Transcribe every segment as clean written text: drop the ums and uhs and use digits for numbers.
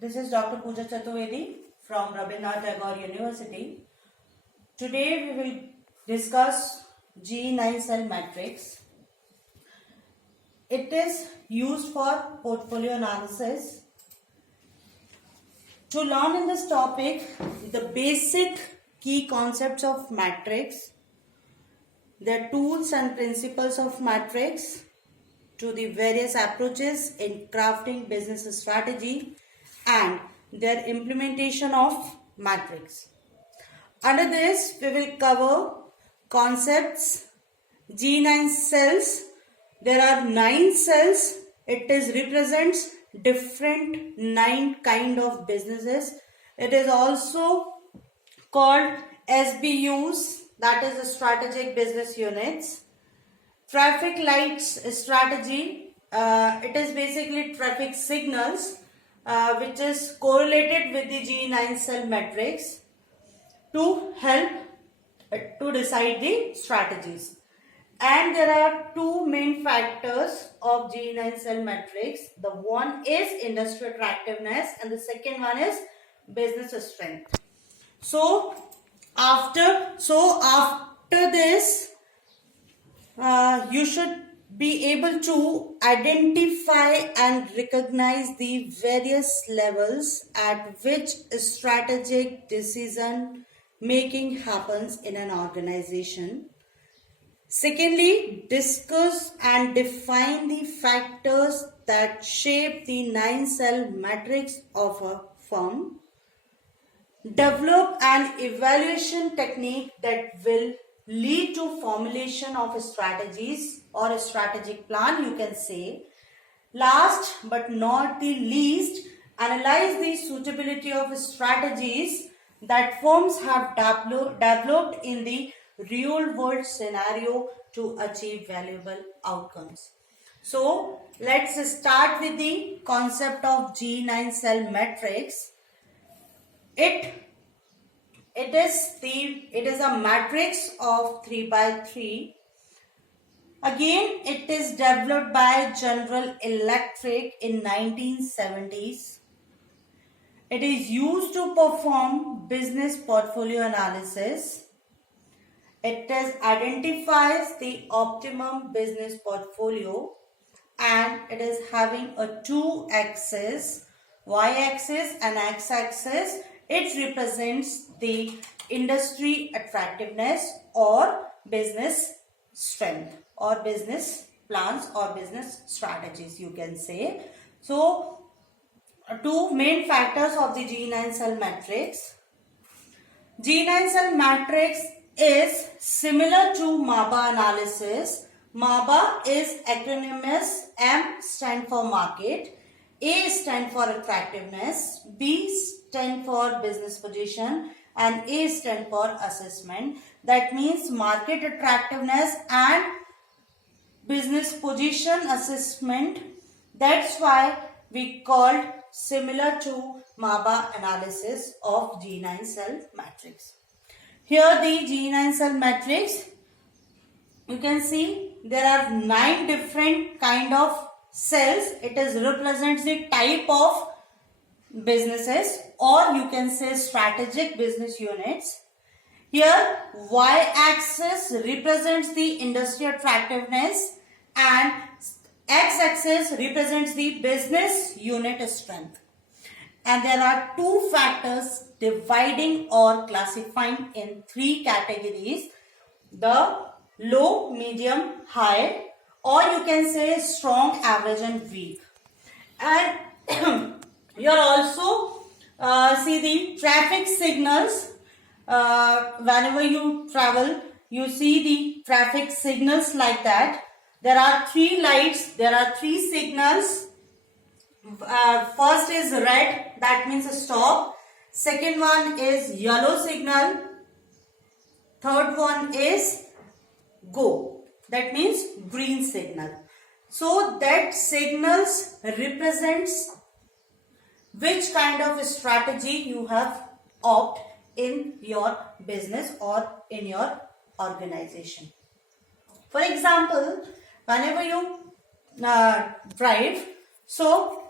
This is Dr. Pooja Chaturvedi from Rabindranath Tagore University. Today we will discuss G9 cell matrix. It is used for portfolio analysis. To learn in this topic the basic key concepts of matrix, their tools and principles of matrix, to the various approaches in crafting business strategy and their implementation of matrix. Under this, we will cover concepts, G9 cells. There are 9 cells. It is represents different 9 kind of businesses. It is also called SBUs, that is the strategic business units. Traffic lights strategy, it is basically traffic signals which is correlated with the G9 cell matrix to help to decide the strategies. And there are 2 main factors of G9 cell matrix. The one is industry attractiveness and the second one is business strength. So after this, you should be able to identify and recognize the various levels at which strategic decision making happens in an organization. Secondly, discuss and define the factors that shape the 9 cell matrix of a firm. Develop an evaluation technique that will lead to formulation of strategies or a strategic plan, you can say. Last but not the least, analyze the suitability of strategies that firms have developed in the real world scenario to achieve valuable outcomes. So let's start with the concept of G9 cell matrix. It is a matrix of 3 by 3. Again, it is developed by General Electric in 1970s. It is used to perform business portfolio analysis. It identifies the optimum business portfolio and it is having a 2 axis, y-axis and x-axis. It represents the industry attractiveness or business strength or business plans or business strategies, you can say. So 2 main factors of the G9 cell matrix. G9 cell matrix is similar to MABA analysis. MABA is acronymous. M stand for market, A stand for attractiveness, B stand for business position and A stand for assessment. That means market attractiveness and business position assessment. That's why we called similar to MABA analysis of G9 cell matrix. Here the G9 cell matrix, you can see there are 9 different kind of cells. It is represents the type of businesses or you can say strategic business units. Here y-axis represents the industry attractiveness and x-axis represents the business unit strength. And there are 2 factors dividing or classifying in 3 categories: the low, medium, high, or you can say strong, average and weak. And you also see the traffic signals. Whenever you travel, you see the traffic signals like that. There are 3 lights, there are 3 signals. First is red, that means a stop. Second one is yellow signal. Third one is go, that means green signal. So that signals represents which kind of strategy you have opt in your business or in your organization. For example, whenever you drive, so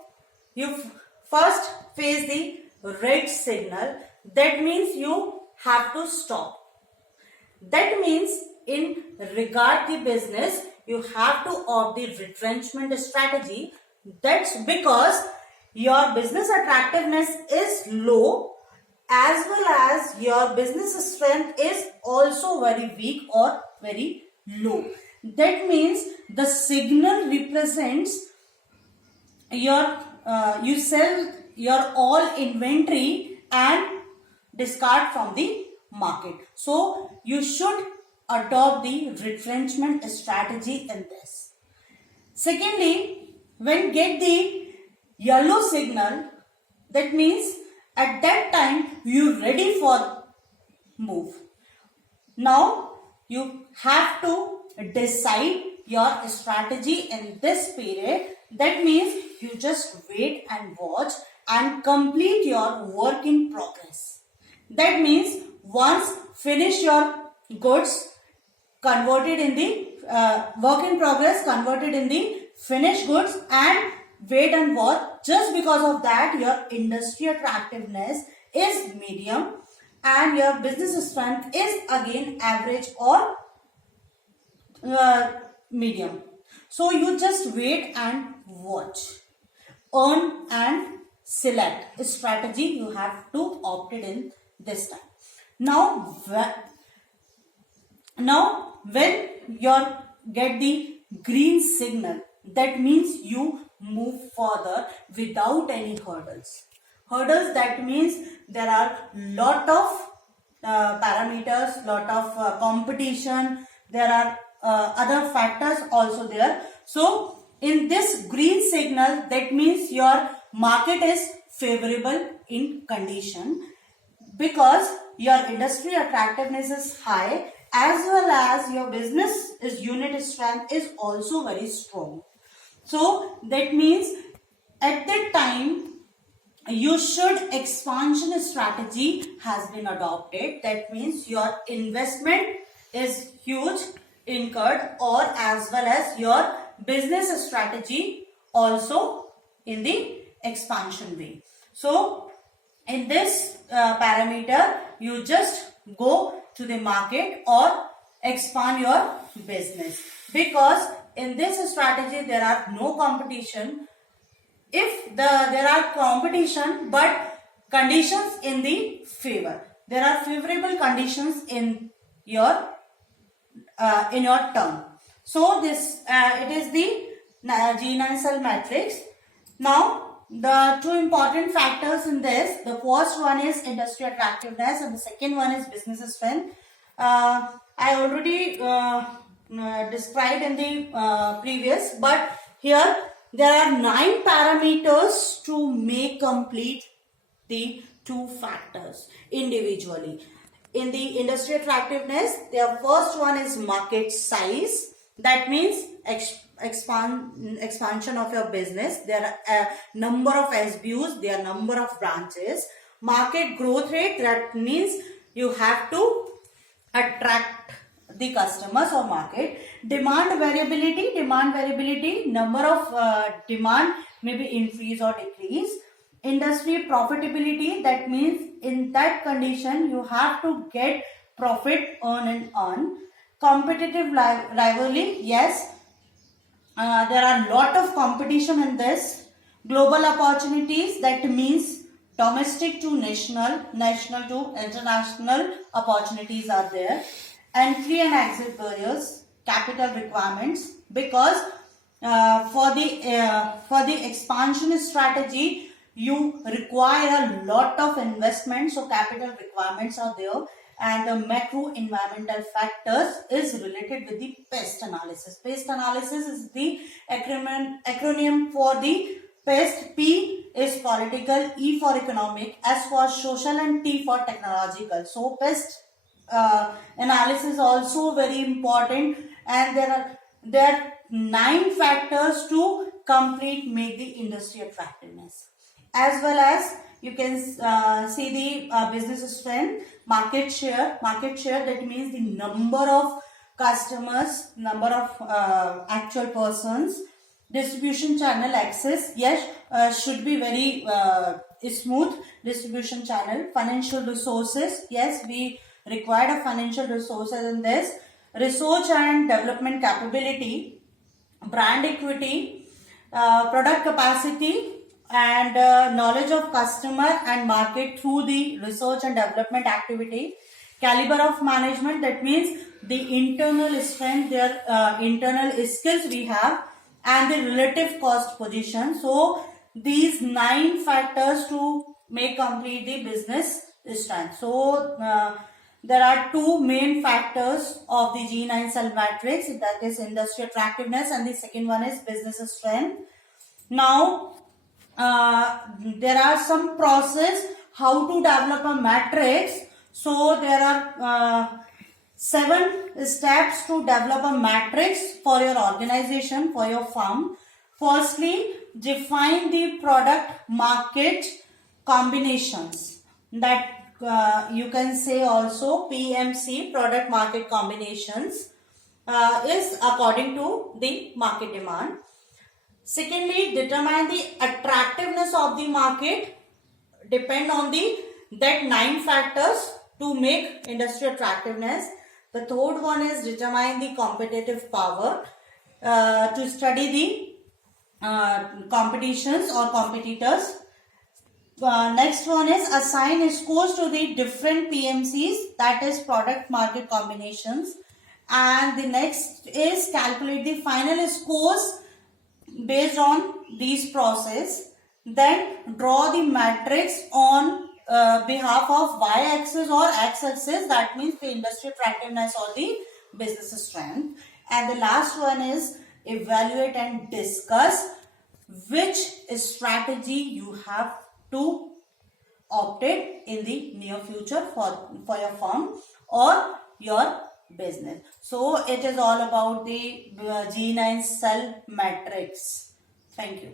you first face the red signal, that means you have to stop. That means in regard the business, you have to opt the retrenchment strategy. That's because your business attractiveness is low, as well as your business strength is also very weak or very low. That means the signal represents your you sell your all inventory and discard from the market. So you should adopt the retrenchment strategy in this. Secondly, when get the yellow signal, that means at that time you ready for move. Now you have to decide your strategy in this period. That means you just wait and watch and complete your work in progress. That means once finish your goods converted in the work in progress converted in the finished goods and wait and watch. Just because of that, your industry attractiveness is medium and your business strength is again average or medium. So you just wait and watch, earn and select a strategy you have to opt it in this time. Now when you get the green signal, that means you move further without any hurdles. Hurdles, that means there are lot of parameters, lot of competition, there are other factors also there. So in this green signal, that means your market is favorable in condition because your industry attractiveness is high, as well as your business is unit strength is also very strong. So that means at that time you should expansion strategy has been adopted. That means your investment is huge incurred, or as well as your business strategy also in the expansion way. So in this parameter, you just go to the market or expand your business, because in this strategy there are no competition. If there are competition but conditions in the favor, there are favorable conditions in your term. So this it is the G9 cell matrix. Now the two important factors in this, the first one is industry attractiveness and the second one is business strength. I already described in the previous, but here there are 9 parameters to make complete the two factors individually. In the industry attractiveness, the first one is market size. That means expansion of your business. There are a number of SBUs, there are number of branches. Market growth rate, that means you have to attract the customers or market. Demand variability, number of demand may be increase or decrease. Industry profitability, that means in that condition you have to get profit, earn and earn. Competitive rivalry, yes, there are lot of competition in this. Global opportunities, that means domestic to national, national to international opportunities are there. Entry and exit barriers, capital requirements, because for the expansion strategy you require a lot of investment, so capital requirements are there. And the macro environmental factors is related with the pest analysis. Pest analysis is the acronym for the pest. P is political, E for economic, S for social and T for technological. So pest analysis also very important, and there are 9 factors to complete make the industry attractiveness. As well as you can see the business strength, market share, that means the number of customers, number of actual persons. Distribution channel access, yes, should be very smooth distribution channel. Financial resources, yes, we required a financial resources in this. Research and development capability, brand equity, product capacity, and knowledge of customer and market through the research and development activity. Caliber of management, that means the internal strength, their internal skills we have, and the relative cost position. So these 9 factors to make complete the business strength. So there are 2 main factors of the G9 cell matrix, that is industry attractiveness, and the second one is business strength. Now there are some process how to develop a matrix. So there are 7 steps to develop a matrix for your organization, for your firm. Firstly, define the product market combinations, that you can say also PMC, product market combinations, is according to the market demand. Secondly, determine the attractiveness of the market, depend on that 9 factors to make industry attractiveness. The third one is determine the competitive power, to study the competitions or competitors. Next one is assign scores to the different PMCs, that is product market combinations. And the next is calculate the final scores based on these process. Then draw the matrix on behalf of y-axis or x-axis, that means the industry attractiveness or the business strength. And the last one is evaluate and discuss which strategy you have to opt in the near future for your firm or your business. So it is all about the G9 cell matrix. Thank you.